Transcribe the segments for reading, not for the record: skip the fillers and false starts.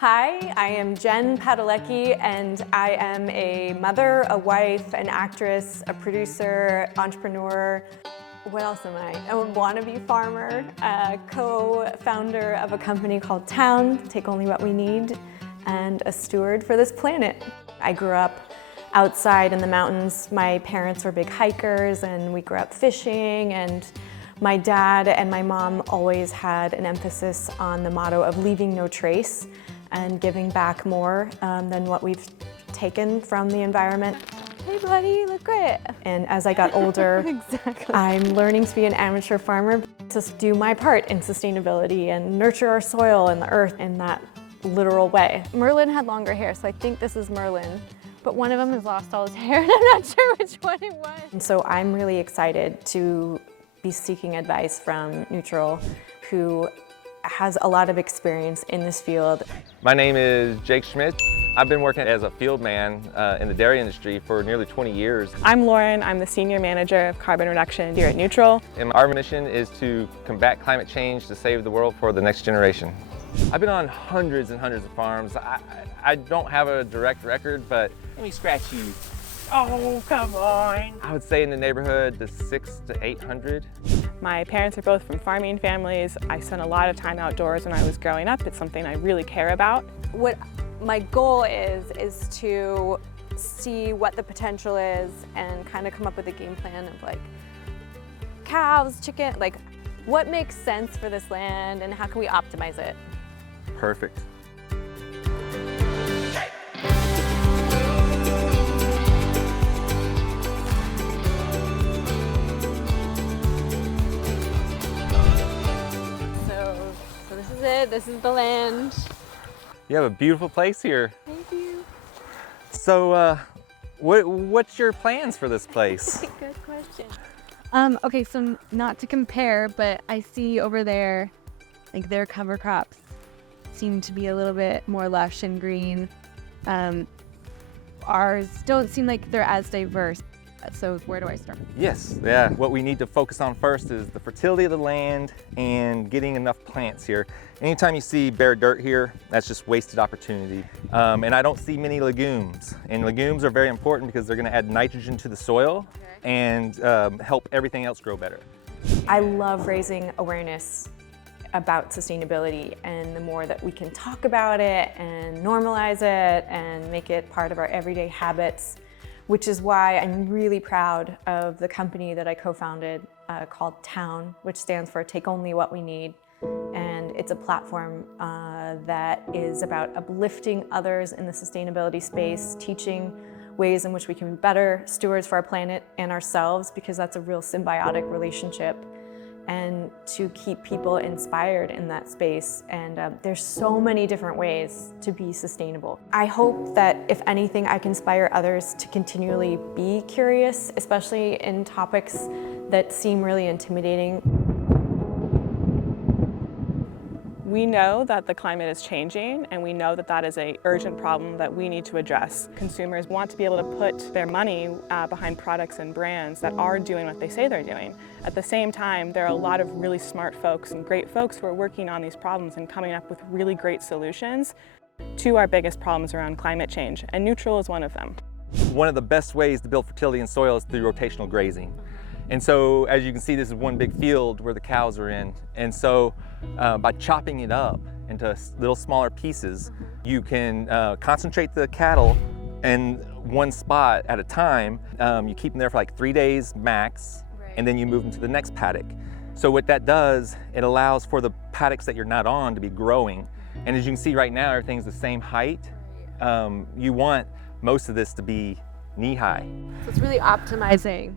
Hi, I am Jen Padalecki, and I am a mother, a wife, an actress, a producer, entrepreneur. What else am I? A wannabe farmer, a co-founder of a company called Town, Take Only What We Need, and a steward for this planet. I grew up outside in the mountains. My parents were big hikers, and we grew up fishing, and my dad and my mom always had an emphasis on the motto of leaving no trace and giving back more than what we've taken from the environment. Hey buddy, you look great. And as I got older, Exactly. I'm learning to be an amateur farmer to do my part in sustainability and nurture our soil and the earth in that literal way. Merlin had longer hair, so I think this is Merlin. But one of them has lost all his hair, and I'm not sure which one it was. And so I'm really excited to be seeking advice from Neutral, who has a lot of experience in this field. My name is Jake Schmidt. I've been working as a field man in the dairy industry for nearly 20 years. I'm Lauren. I'm the Senior Manager of Carbon Reduction here at Neutral. And our mission is to combat climate change to save the world for the next generation. I've been on hundreds and hundreds of farms. I don't have a direct record, but let me scratch you. Oh, come on. I would say in the neighborhood, the 600 to 800. My parents are both from farming families. I spent a lot of time outdoors when I was growing up. It's something I really care about. What my goal is to see what the potential is and kind of come up with a game plan of like cows, chicken, like what makes sense for this land and how can we optimize it. Perfect. So this is it, this is the land. You have a beautiful place here. Thank you. So what's your plans for this place? Good question. Okay, so not to compare, but I see over there, like their cover crops seem to be a little bit more lush and green. Ours don't seem like they're as diverse. So where do I start? Yes, yeah. What we need to focus on first is the fertility of the land and getting enough plants here. Anytime you see bare dirt here, that's just wasted opportunity. And I don't see many legumes. And legumes are very important because they're gonna add nitrogen to the soil and help everything else grow better. I love raising awareness about sustainability, and the more that we can talk about it and normalize it and make it part of our everyday habits, which is why I'm really proud of the company that I co-founded called Town, which stands for Take Only What We Need. And it's a platform that is about uplifting others in the sustainability space, teaching ways in which we can be better stewards for our planet and ourselves, because that's a real symbiotic relationship, and to keep people inspired in that space. And there's so many different ways to be sustainable. I hope that if anything, I can inspire others to continually be curious, especially in topics that seem really intimidating. We know that the climate is changing, and we know that that is an urgent problem that we need to address. Consumers want to be able to put their money behind products and brands that are doing what they say they're doing. At the same time, there are a lot of really smart folks and great folks who are working on these problems and coming up with really great solutions to our biggest problems around climate change, and Neutral is one of them. One of the best ways to build fertility in soil is through rotational grazing. And so, as you can see, this is one big field where the cows are in. And so, by chopping it up into little smaller pieces, you can concentrate the cattle in one spot at a time. You keep them there for like 3 days max, and then you move them to the next paddock. So what that does, it allows for the paddocks that you're not on to be growing. And as you can see right now, everything's the same height. You want most of this to be knee-high. So it's really optimizing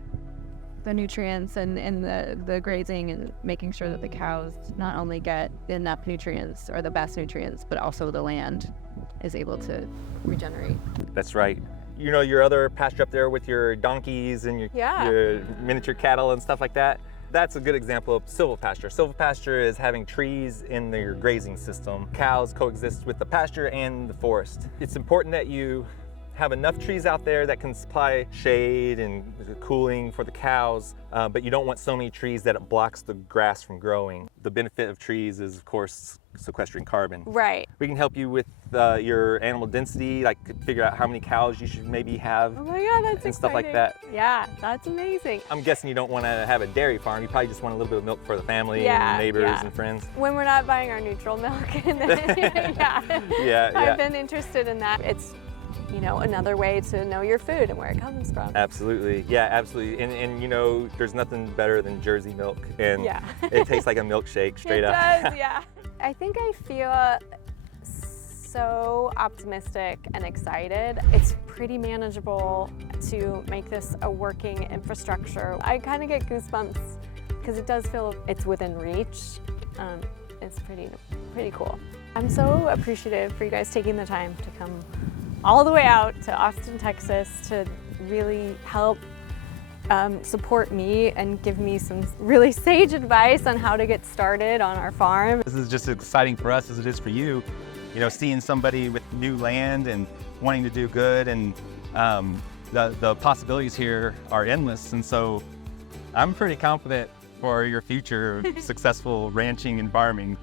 the nutrients and the grazing and making sure that the cows not only get enough nutrients or the best nutrients, but also the land is able to regenerate. That's right. You know your other pasture up there with your donkeys and your miniature cattle and stuff like that? That's a good example of silvopasture. Silvopasture is having trees in your grazing system. Cows coexist with the pasture and the forest. It's important that you have enough trees out there that can supply shade and cooling for the cows, but you don't want so many trees that it blocks the grass from growing. The benefit of trees is, of course, sequestering carbon. Right. We can help you with your animal density, like figure out how many cows you should maybe have. Oh my God, that's and stuff like exciting. that. Yeah, that's amazing. I'm guessing you don't want to have a dairy farm. You probably just want a little bit of milk for the family and neighbors and friends. When we're not buying our neutral milk. And then, Yeah. I've been interested in that. It's, you know, another way to know your food and where it comes from. Absolutely. Yeah, absolutely. And you know, there's nothing better than Jersey milk. And it tastes like a milkshake straight up. It does, yeah. I think I feel so optimistic and excited. It's pretty manageable to make this a working infrastructure. I kind of get goosebumps because it does feel it's within reach. It's pretty cool. I'm so appreciative for you guys taking the time to come all the way out to Austin, Texas to really help support me and give me some really sage advice on how to get started on our farm. This is just as exciting for us as it is for you. You know, seeing somebody with new land and wanting to do good, and the possibilities here are endless. And so I'm pretty confident for your future successful ranching and farming.